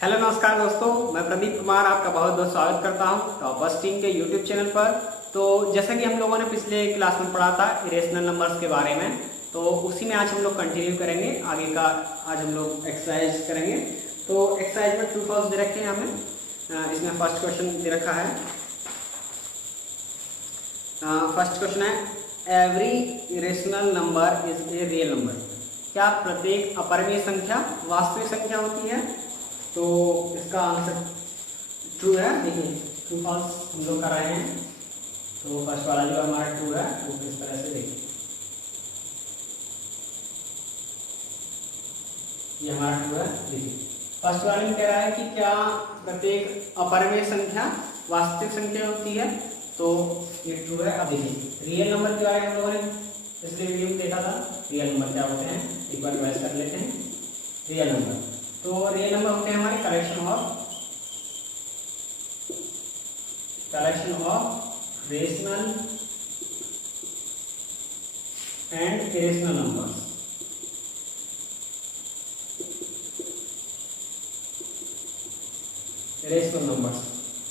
Hello नमस्कार दोस्तों, मैं प्रदीप कुमार आपका बहुत बहुत स्वागत करता हूं टॉपर्स टीम के यूट्यूब चैनल पर। तो जैसा कि हम लोगों ने पिछले क्लास में पढ़ा था इरेशनल नंबर्स के बारे में, तो उसी में आज हम लोग कंटिन्यू करेंगे। आगे का आज हम लोग एक्सरसाइज करेंगे। तो एक्सरसाइज में ट्रू फॉल्स दे रखे हैं हमें। इसमें फर्स्ट क्वेश्चन दे रखा है। फर्स्ट क्वेश्चन है, every irrational number is a real number. क्या प्रत्येक अपरिमेय संख्या वास्तविक संख्या होती है? तो इसका आंसर ट्रू है। देखिए ट्रू फॉल्स हम लोग कर रहे हैं। तो फर्स्ट वाला जो हमारा ट्रू है वो किस तरह से देखिए, ये हमारा ट्रू है। देखिए फर्स्ट वाले में कह रहा है कि क्या प्रत्येक अपरिमेय संख्या वास्तविक संख्या होती है, तो ये ट्रू है। अब देखिए रियल नंबर के बारे में हम लोगों ने पिछले वीडियो में देखा था। रियल नंबर क्या होते हैं एक बार रिवाइज कर लेते हैं। रियल नंबर, तो रियल नंबर होते हैं हमारे collection of rational and irrational numbers. Irrational numbers,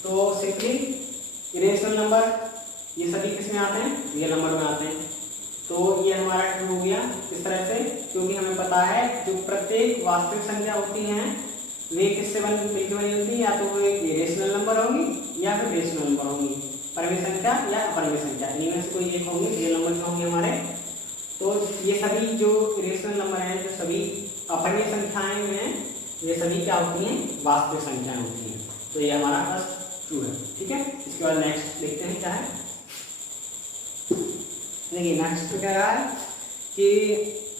तो सिंपली इरेशनल नंबर ये सभी किस में आते हैं? रियल नंबर में आते हैं। तो ये हमारा ट्रू हो गया इस तरह से, क्योंकि हमें पता है जो प्रत्येक वास्तविक संख्या होती हैं वे किससे मिलकर बनी होती है, या तो वो एक रेशनल नंबर होंगी या फिर रेशनल नंबर होंगी, परिमेय संख्या या अपरिमेय संख्या, इनमें से कोई एक होंगी। रियल नंबर जो होंगे हमारे, तो ये सभी जो रेशनल नंबर हैं, जो सभी अपरिमेय संख्याएं हैं, ये सभी क्या होती हैं? वास्तविक संख्याएं होती हैं। तो ये हमारा फर्स्ट ट्रू है। ठीक है, इसके बाद नेक्स्ट देखते हैं क्या है। देखिए नेक्स्ट क्या है कि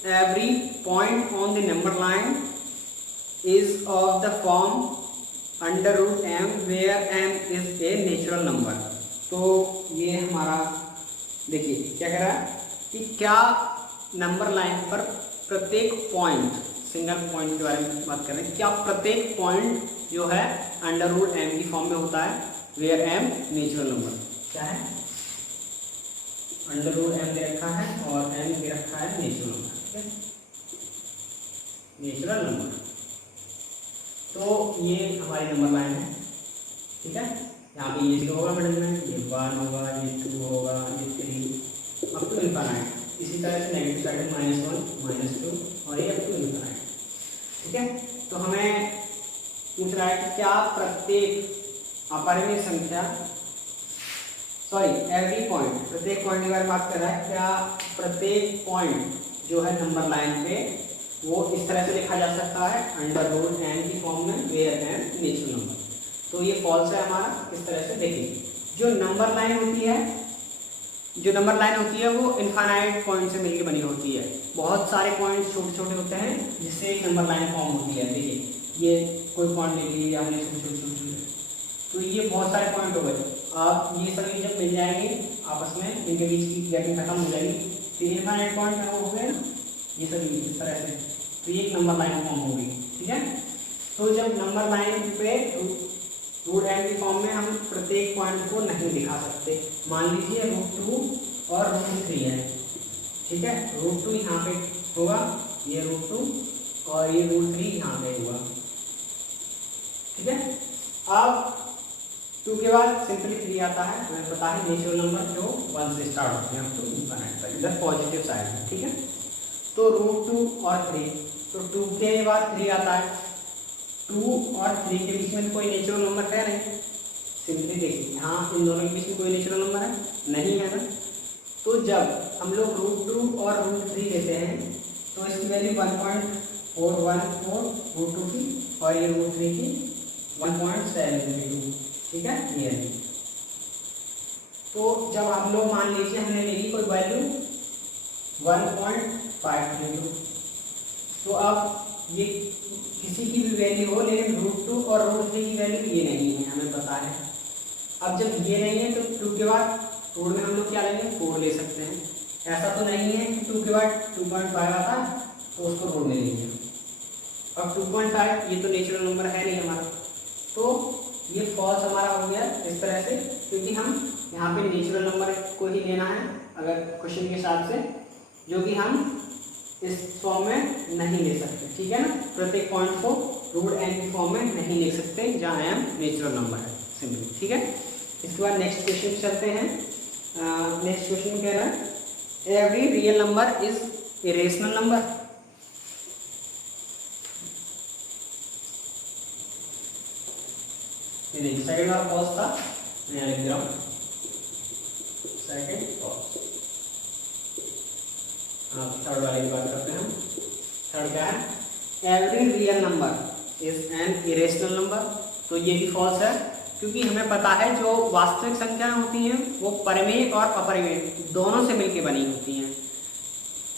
every point on the number line is of the form under root m where m is a natural number. तो ये हमारा देखिए क्या कह रहा है कि क्या नंबर लाइन पर प्रत्येक पॉइंट, सिंगल पॉइंट के बारे में बात कर रहे हैं, क्या प्रत्येक पॉइंट जो है अंडर रूट एम की फॉर्म में होता है, वेयर एम नेचुरल नंबर। क्या है? अंडर रूट एम दे रखा है और एम दे रखा है नेचुरल नंबर। ठीक है, नेचुरल नंबर, तो ये हमारी नंबर लाइन है। ठीक है, यहाँ पे ये 0 होगा मिडिल में, ये 1 होगा, ये 2 होगा, ये 3 अप टू इनफाइनाइट। इसी तरह से नेगेटिव साइड में -1 -2 और ये अप टू इनफाइनाइट। ठीक है, तो हमें पूछ रहा है कि क्या प्रत्येक अपरिमेय संख्या, सॉरी एवरी पॉइंट, प्रत्येक पॉइंट के बारे में बात कर रहा है, क्या प्रत्येक पॉइंट जो है नंबर लाइन पे वो इस तरह से लिखा जा सकता है अंडर रूट एन की फॉर्म में, वेयर एन नेचुरल नंबर। तो ये फॉल्स है हमारा। इस तरह से देखिए जो नंबर लाइन होती है वो इनफाइनाइट पॉइंट से मिलकर बनी होती है। बहुत सारे पॉइंट छोटे छोटे होते हैं जिससे एक नंबर लाइन फॉर्म होती है। देखिए ये कोई पॉइंट ले लीजिए हमने छोटे छोटे, तो ये बहुत सारे पॉइंट हो गए। आप ये सभी जब मिल जाएंगे आपस में, इनके बीच की गैपिंग खत्म हो जाएगी, तो इनफाइनाइट पॉइंट हो गए ना ये सभी इस तरह से, तो ये एक नंबर लाइन फॉर्म होगी। ठीक है, तो जब नंबर लाइन पे रूट एन की फॉर्म में हम प्रत्येक पॉइंट को नहीं दिखा सकते। मान लीजिए √2 और √3 है। ठीक है, √2 यहाँ पे होगा, ये √2 और ये √3 यहाँ पे होगा। ठीक है, अब 2 के बाद सिंपली 3 आता है। हमें पता है नेचुरल नंबर जो 1 से स्टार्ट होते हैं अप टू इनफाइनाइट तक, इधर पॉजिटिव साइड में। ठीक है, तो √2 और 3, तो 2 के बाद 3 आता है। 2 और 3 के बीच में कोई नेचुरल नंबर है नहीं। सिंपली देखिए यहाँ इन दोनों के बीच में कोई नेचुरल नंबर है नहीं है ना। तो जब हम लोग √2 और √3 लेते हैं तो इसकी वैल्यू 1.414 √2 की और ये √3 की 1.732। ठीक है, ये है। तो जब हम लोग मान लीजिए हमने ले ली कोई वैल्यू 1.532, तो अब ये किसी की भी वैल्यू हो, लेकिन √2 और √3 की वैल्यू ये नहीं है, हमें पता है। अब जब ये नहीं है तो 2 के बाद रूट में हम लोग क्या लेंगे? 4 ले सकते हैं। ऐसा तो नहीं है कि 2 के बाद 2.5 आता तो उसको रूट में लेंगे। अब 2.5 ये तो नेचुरल नंबर है नहीं हमारा, तो ये फॉल्स हमारा हो गया इस तरह से, क्योंकि हम यहाँ पे नेचुरल नंबर को ही लेना है अगर क्वेश्चन के हिसाब से, जो कि हम इस फॉर्म में नहीं ले सकते। ठीक है ना, प्रत्येक पॉइंट को रूट एन की फॉर्म में नहीं लिख सकते जहाँ एम नेचुरल नंबर है सिंपली, ठीक है। इसके बाद नेक्स्ट क्वेश्चन चलते हैं। नेक्स्ट क्वेश्चन कह रहा है every real number is a rational number. Second वाला पॉज था, मैं यहाँ लिख रहा हूँ सेकंड पॉज। थर्ड वाले की बात करते हैं। थर्ड क्या है, every real number is an irrational number. तो ये भी फॉल्स है, क्योंकि हमें पता है जो वास्तविक संख्याएं होती हैं वो परिमेय और अपरिमेय दोनों से मिलकर बनी होती हैं।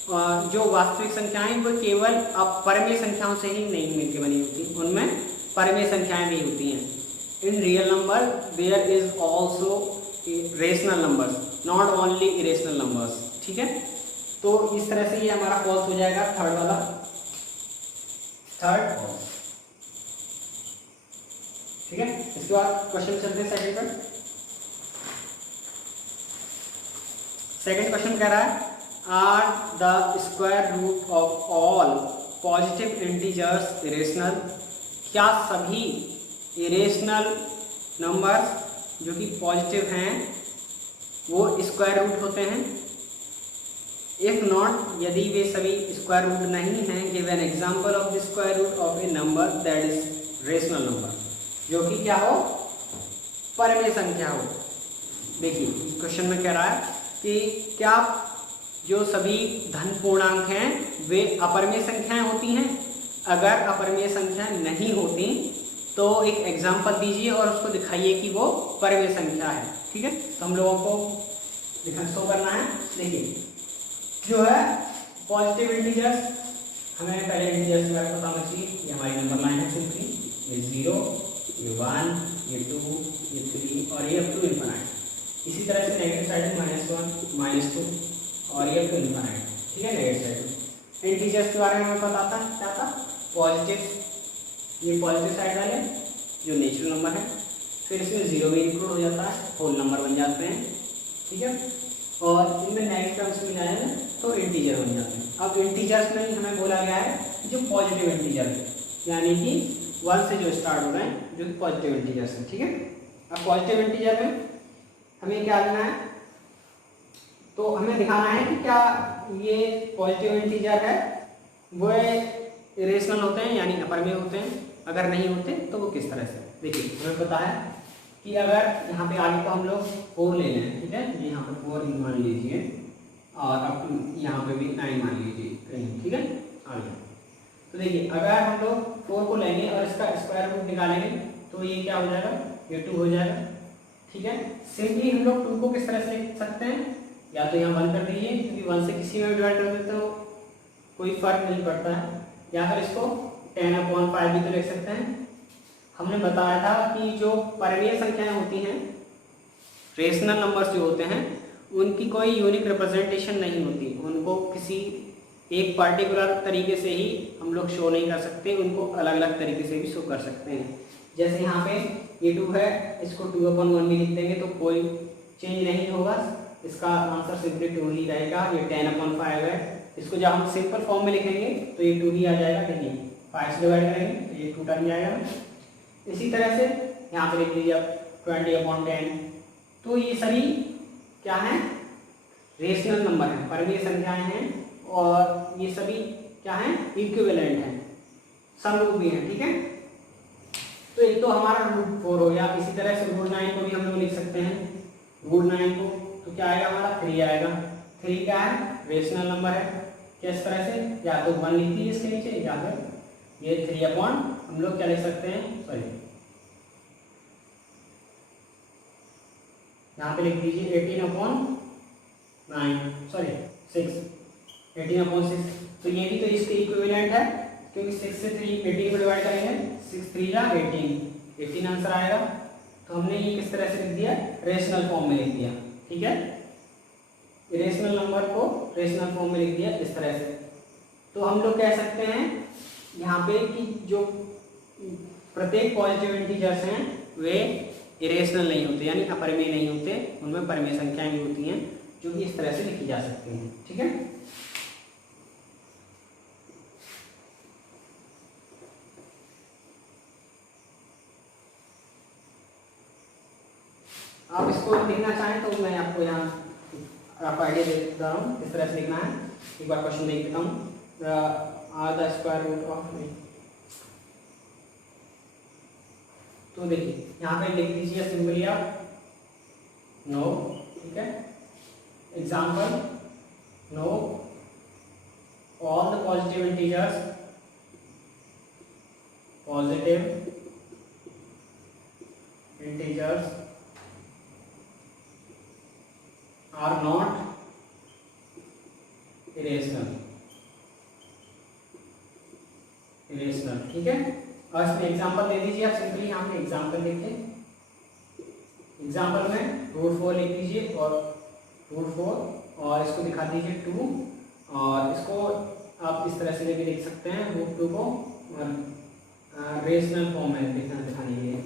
और जो वास्तविक संख्याएं वो केवल अपरिमेय संख्याओं से ही नहीं मिलकर बनी होती, उनमें परिमेय संख्याएं भी होती हैं। In real number there is also rational numbers, not only irrational numbers, ठीक है। तो इस तरह से ये हमारा फॉल्स हो जाएगा थर्ड वाला, थर्ड फॉल्स, ठीक है। इसके बाद क्वेश्चन चलते हैं सेकंड पर। सेकंड क्वेश्चन कह रहा है are the square root of all positive integers irrational. क्या सभी इरेशनल नंबर्स जो कि पॉजिटिव हैं वो स्क्वायर रूट होते हैं? इफ नॉट, यदि वे सभी स्क्वायर रूट नहीं हैं, give an example of the square root of a number that is rational number, जो कि क्या हो, परिमेय संख्या हो। देखिए क्वेश्चन में कह रहा है कि क्या जो सभी धन पूर्णांक हैं वे अपरिमेय संख्याएं होती हैं? अगर अपरिमेय संख्याएं नहीं होती तो एक एग्जाम्पल दीजिए और उसको दिखाइए कि वो परिमेय संख्या है, ठीक है। तो हम लोगों को शो करना है। देखिए जो है पॉजिटिव इंटीजर्स, हमें पहले इंटीजर्स के बारे में पता होना चाहिए। ये हमारी नंबर लाइन है सिंपली, ये 0, ये 1, ये 2, ये 3 और ये अप टू इनफिनिट। इसी तरह से नेगेटिव साइड में -1, -2 और ये अप टू इनफिनिट, ठीक है। नेगेटिव साइड में इंटीजर्स के बारे में हमें पता था क्या था, पॉजिटिव, ये पॉजिटिव साइड वाले जो नेचुरल नंबर है, फिर इसमें 0 भी इंक्लूड हो जाता है, होल नंबर बन जाते हैं, ठीक है। और इनमें नेगेटिव टर्म्स में जाए तो इंटीजर बन जाते हैं। अब इंटीजर्स में हमें बोला गया है जो पॉजिटिव इंटीजर है, यानी कि 1 से जो स्टार्ट हो रहे हैं, जो पॉजिटिव इंटीजर्स हैं, ठीक है। अब पॉजिटिव इंटीजर में हमें क्या लेना है, तो हमें दिखाना है कि क्या ये पॉजिटिव इंटीजर है वो इरेशनल होते हैं यानी अपरिमेय होते हैं, अगर नहीं होते तो वो किस तरह से। देखिए हमें पता है कि अगर यहाँ पे आगे तो हम लोग 4 ले लें, ठीक है, यहाँ पे 4 मान लीजिए और अब यहाँ पे भी 9 मान लीजिए कहीं, ठीक है, आगे। तो देखिए अगर हम लोग 4 को लेंगे और इसका स्क्वायर रूट निकालेंगे तो ये क्या हो जाएगा, ये 2 हो जाएगा, ठीक है। सिंपली हम लोग 2 को किस तरह से लिख सकते हैं, या तो यहाँ 1 कर दीजिए, क्योंकि 1 से किसी में डिवाइड कर देते हो कोई फर्क नहीं पड़ता है, या फिर इसको 10/5 भी तो लिख सकते हैं। हमने बताया था कि जो परिमेय संख्याएं होती हैं, रेशनल नंबर्स जो होते हैं, उनकी कोई यूनिक रिप्रेजेंटेशन नहीं होती, उनको किसी एक पार्टिकुलर तरीके से ही हम लोग शो नहीं कर सकते, उनको अलग अलग तरीके से भी शो कर सकते हैं। जैसे यहाँ पे ये 2 है, इसको 2/1 भी लिख देंगे तो कोई चेंज नहीं होगा, इसका आंसर सिंपली 2 ही रहेगा। ये 10/5 है, इसको जब हम सिंपल फॉर्म में लिखेंगे तो ये 2 ही आ जाएगा, देखिए 5 से डिवाइड करेंगे तो ये 2 टर्म जाएगा। इसी तरह से यहाँ पे लिख लीजिए आप 20/10। तो ये सभी क्या है, रेशनल नंबर हैं, परिमेय संख्याएं हैं, और ये सभी क्या हैं, इक्विवेलेंट हैं, समरूपी हैं, ठीक है। तो एक तो हमारा √4 हो गया। इसी तरह से √9 को भी हम लोग लिख सकते हैं, √9 को तो क्या आएगा हमारा 3 आएगा। 3 क्या है, रेशनल नंबर है। किस तरह से, या तो 1 लिख दीजिए इसके नीचे, या फिर ये 3 हम लोग क्या लिख सकते हैं, सॉरी यहाँ पे लिख दीजिए 18/9, सॉरी 6, 18/6। तो ये भी तो इसके इक्विवेलेंट है, क्योंकि 6 से 18 को डिवाइड करेंगे, 6 3 जा 18 आंसर आएगा। तो हमने ये किस तरह से लिख दिया, रेशनल फॉर्म में लिख दिया, ठीक है। इरेशनल नंबर को रेशनल फॉर्म में लिख दिया इस तरह से। तो हम लोग कह सकते हैं यहाँ पे कि जो प्रत्येक पॉजिटिव इंटीजर्स हैं वे इरेशनल नहीं होते, यानी अपरिमेय नहीं होते, उनमें परिमेय संख्याएं भी होती हैं जो कि इस तरह से लिखी जा सकती हैं, ठीक है। आप इसको लिखना चाहें तो मैं आपको यहाँ आपको आइडिया दे रहा हूँ किस तरह से लिखना है। एक बार क्वेश्चन देख लेता हूँ। Are the square root of, तो देखिए यहाँ पे लिख दीजिए सिंपली आप नो, ठीक है, example know all the positive integers, are not irrational, ठीक है। और इसमें एग्जांपल दे दीजिए आप सिंपली, यहाँ पे एग्जांपल लिखे, एग्जांपल में √4 लिख दीजिए और √4 और इसको दिखा दीजिए 2, और इसको आप इस तरह से भी लिख सकते हैं √2 को रेशनल फॉर्म में दिखाने के लिए।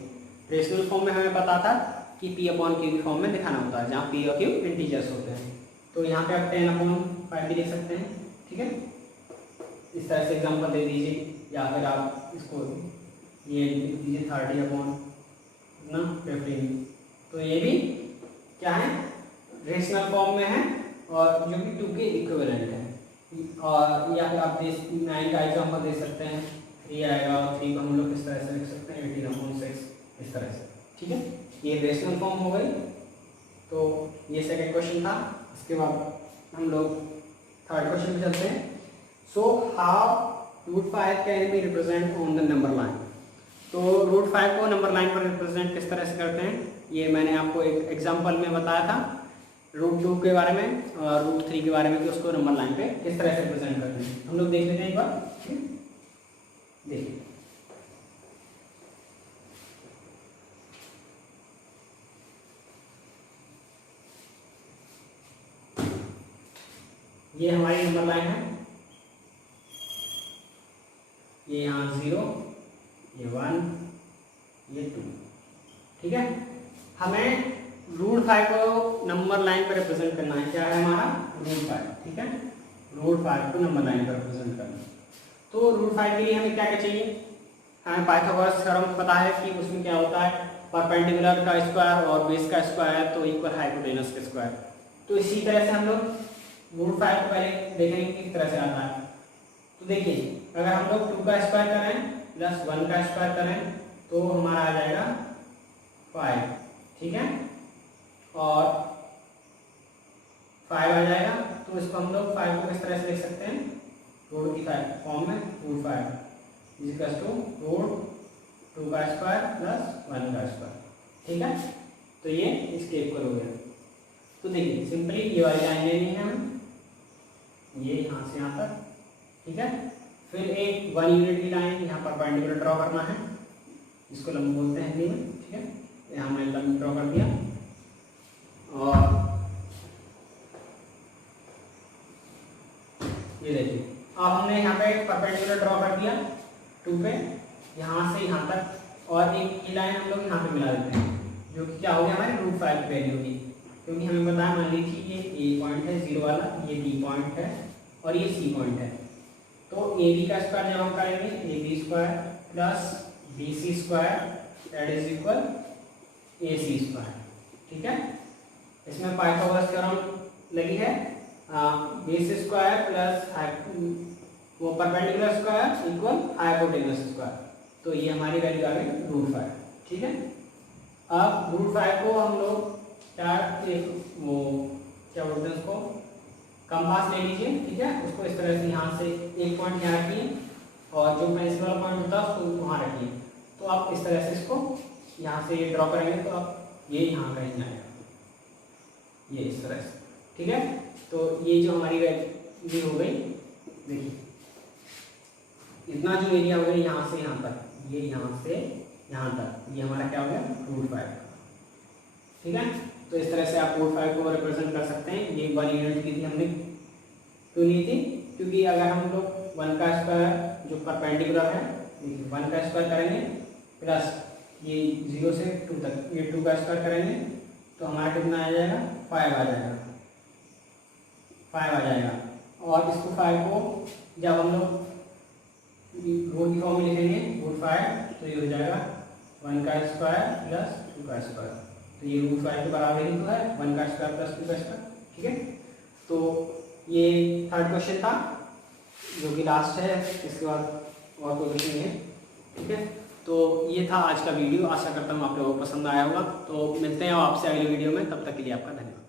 रेशनल फॉर्म में हमें पता था कि P/Q फॉर्म में दिखाना होता है जहाँ P और Q इंटीजर्स होते हैं। तो यहाँ पे आप 10/5 भी लिख सकते हैं, ठीक है, इस तरह से एग्जांपल दे दीजिए, या फिर आप इसको ये लिख दीजिए 30/15। तो ये भी क्या है, रेशनल फॉर्म में है और जो कि 2 के इक्विवेलेंट है। और या फिर आप 9 का एग्जांपल दे सकते हैं, 3 आएगा और 3 को हम लोग इस तरह से लिख सकते हैं 18/6 इस तरह से, ठीक है। ये रेशनल फॉर्म हो गई। तो ये सेकंड क्वेश्चन था। इसके बाद हम लोग थर्ड क्वेश्चन पे चलते हैं। So how √5 can be represent on the number line. तो √5 को नंबर लाइन पर रिप्रेजेंट किस तरह से करते हैं, ये मैंने आपको एक एग्जांपल में बताया था √2 के बारे में और √3 के बारे में कि उसको नंबर लाइन पे किस तरह से रिप्रेजेंट करते हैं। हम लोग देख लेते हैं एक बार, देखिए ये हमारी नंबर लाइन है, ये यहाँ 0, ये 1, ये 2, ठीक है। हमें √5 को नंबर लाइन पर रिप्रेजेंट करना है। क्या है हमारा √5, ठीक है, √5 को नंबर लाइन पर रिप्रेजेंट करना है। तो √5 के लिए हमें क्या क्या चाहिए, हमें पाइथागोरस थ्योरम पता है कि उसमें क्या होता है, परपेंडिकुलर का स्क्वायर और बेस का स्क्वायर तो इक्वल हाइपोटेनस का स्क्वायर। तो इसी तरह से हम लोग √5 को पहले देखेंगे किस तरह से आता है। तो देखिए अगर हम लोग 2 का स्क्वायर करें प्लस 1 का स्क्वायर करें तो हमारा आ जाएगा 5, ठीक है, और 5 आ जाएगा। तो इसको हम लोग 5 को किस तरह से लिख सकते हैं, रूट की फॉर्म में, √5 इक्वल्स टू √2 का स्क्वायर प्लस 1 का स्क्वायर, ठीक है। तो ये इसके इक्वल हो गया। तो देखिए सिंपली ये वाली लाइन लेनी है हमें, ये यहाँ से यहाँ तक, ठीक है। फिर एक 1 यूनिट की लाइन यहाँ पर परपेंडिकुलर ड्रॉ करना है, इसको लंब बोलते हैं हिंदी में, ठीक है। यहाँ मैंने लंब ड्रॉ कर दिया और ये देखिए अब हमने यहाँ पे परपेंडिकुलर ड्रॉ कर दिया 2 पे, यहाँ से यहाँ तक, और एक की लाइन हम लोग यहाँ पे मिला देते हैं जो कि क्या हो गया हमारे √5 की वैल्यू की, क्योंकि हमें बताया मान लीजिए ये A पॉइंट है 0 वाला, ये B पॉइंट है और ये C पॉइंट है। तो AB का स्क्वायर जब हम करेंगे AB square plus BC square that is equal AC square, ठीक है। इसमें पाइथागोरस थ्योरम लगी है, बेस स्क्वायर प्लस वो perpendicular square equal hypotenuse square. तो ये हमारी वैल्यू आ गई √5, ठीक है। अब √5 को हम लोग वो क्या बोलते हैं उसको, कंपास ले लीजिए, ठीक है। उसको इस तरह से यहाँ से एक पॉइंट यहाँ रखिए और जो पेंसिल वाला पॉइंट होता है उसको वहाँ रखिए। तो आप इस तरह से इसको यहाँ से ड्रॉ करेंगे तो आप ये यहाँ कहीं आएगा, ये इस तरह से, ठीक है। तो ये जो हमारी वैल्यू हो गई, देखिए इतना जो एरिया हो गया यहाँ से यहाँ तक, ये यहाँ से यहाँ तक, ये हमारा क्या हो गया √5, ठीक है। तो इस तरह से आप √5 को रिप्रेजेंट कर सकते हैं। ये 1 यूनिट की थी, हमने क्यों ली थी, क्योंकि अगर हम लोग 1 का स्क्वायर जो परपेंडिकुलर है, 1 का स्क्वायर करेंगे प्लस ये 0 से 2 तक ये 2 का स्क्वायर करेंगे तो हमारा कितना आ जाएगा 5 आ जाएगा, 5 आ जाएगा। और इसको 5 को जब हम लोग रूट की फॉर्म में लिखेंगे √5 तो ये हो जाएगा 1 का स्क्वायर प्लस 2 का स्क्वायर। तो ये रूट 5 के बराबर ही तो है 1 का स्क्वायर प्लस 2 का स्क्वायर, ठीक है। तो ये थर्ड क्वेश्चन था जो कि लास्ट है, इसके बाद और कोई क्वेश्चन नहीं है, ठीक है। तो ये था आज का वीडियो, आशा करता हूँ आप लोगों को पसंद आया होगा। तो मिलते हैं आपसे अगले वीडियो में, तब तक के लिए आपका धन्यवाद।